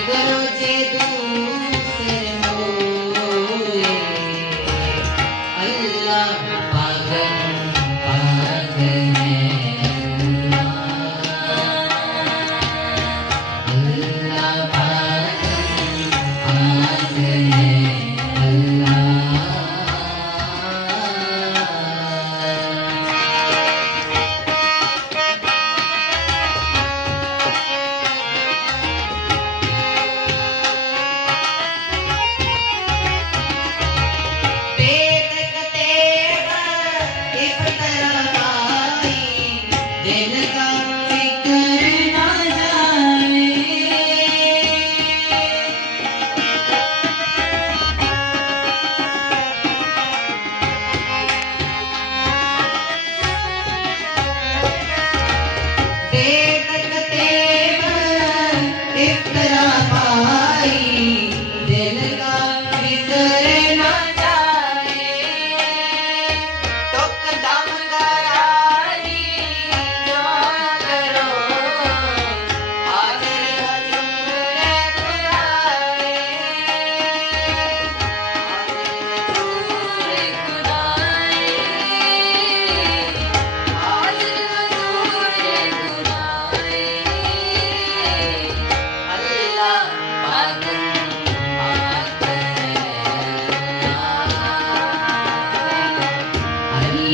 शक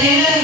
Yeah.